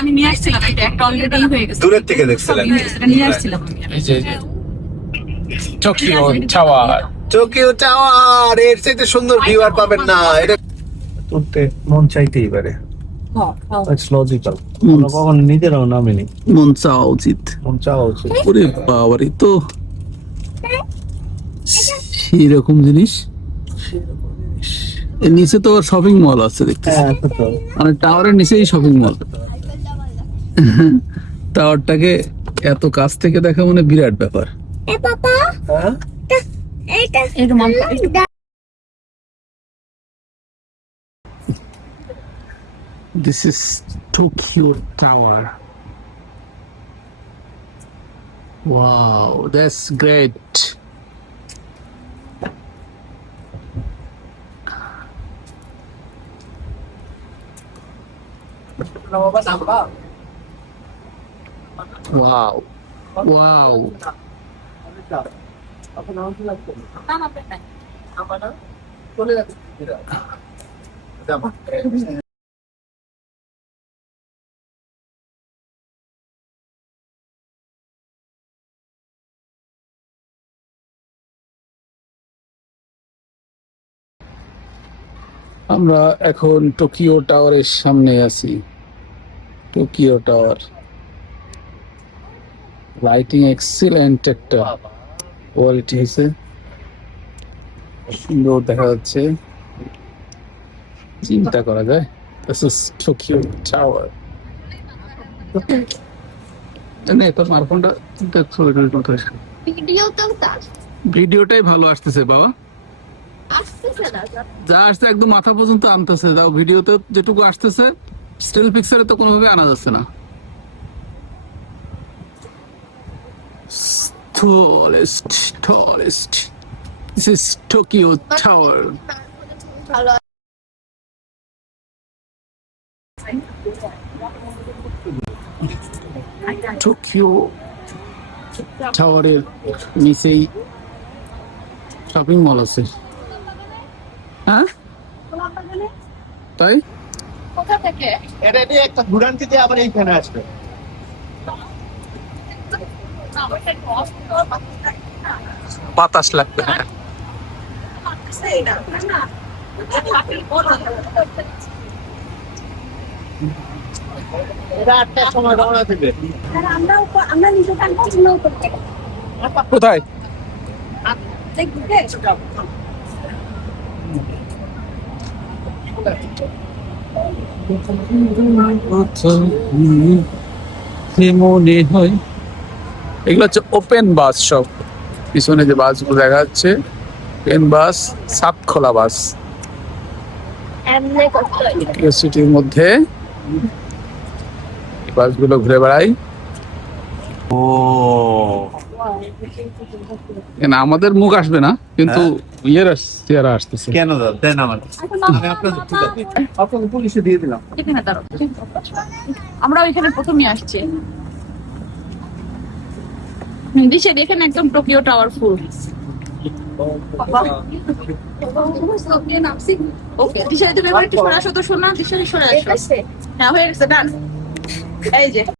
আমি নিয়ে আসছিলাম, এটা একটা অলরেডি হয়ে গেছে। দূরের থেকে দেখছিলেন? এটা নিয়ে আসছিলাম আমি। এই যে টোকিও টাওয়ার। টোকিও টাওয়ার এর চাইতে সুন্দর ভিউ আর পাবেন না। এটা উঠতে মন চাইতেই পারে, ইটস লজিক্যাল। আমরা কখন নিজেরাও নামিনি, মন চাওয়া উচিত। মন চাওয়া উচিত। ওরে বাবারে, তো সেই রকম জিনিস। এর নিচে তো শপিং মল আছে দেখতেছি। হ্যাঁ তো মানে টাওয়ারের নিচেই শপিং মল। টাওয়ারটাকে এত কাছ থেকে দেখা মানে বিরাট ব্যাপার। হ্যাঁ এরকম This is Tokyo Tower. Wow, that's great. Wow. Wow. আমরা এখন টোকিও টাওয়ারের সামনে আছি। টোকিও টাওয়ার লাইটিং এক্সিলেন্ট, একটা কোয়ালিটি হয়েছে, সুন্দর দেখা যাচ্ছে। চিন্তা করা যায়, দিস ইজ টোকিও টাওয়ার। না তোর মারফোনটা ভিডিওটাই ভালো আসতেছে বাবা, যা আসছে একদম মাথা পর্যন্ত আনতেছে। যাও ভিডিওতে যেটুকু আসতেছে, স্টিল পিকচারে তো কোনোভাবে আনা যাচ্ছে না। Tallest. This is Tokyo Tower. Tokyo টাওয়ারের নিচেই শপিং মল আছে। হ্যাঁ তাই কোথা থেকে? এটা নিয়ে একটা ঘুরান দিতে আবার এইখানে আসবে। বাতাস লাগবে। এটা 8টার সময় রওনা দিবে। আমরা নিজে পছন্দ করতে কোথায়? মনে হয় এগুলো হচ্ছে ওপেন বাস। সব পিছনে যে বাসগুলো দেখা যাচ্ছে ওপেন বাস, সাত খোলা বাস। টোকিও সিটির মধ্যে এই বাসগুলো ঘুরে বেড়ায়। ও না আমাদের মুখ আসবে না, কিন্তু ইয়ের চেহারা আসতেছে। কেন দাদা দেন আমার, আমি আপনাদের পুলিশে দিয়ে দিলাম। এখানে দাঁড়াও। আমরা ওইখানে প্রথমে আসছি। দিশে দেখেন একদম টোকিও টাওয়ার ফুল। ওকে দিশা, তুমি এবার একটু সরে আসো তো, শোনা দিশা সরে আসো। হ্যাঁ হয়ে গেছে, ডান। এই যে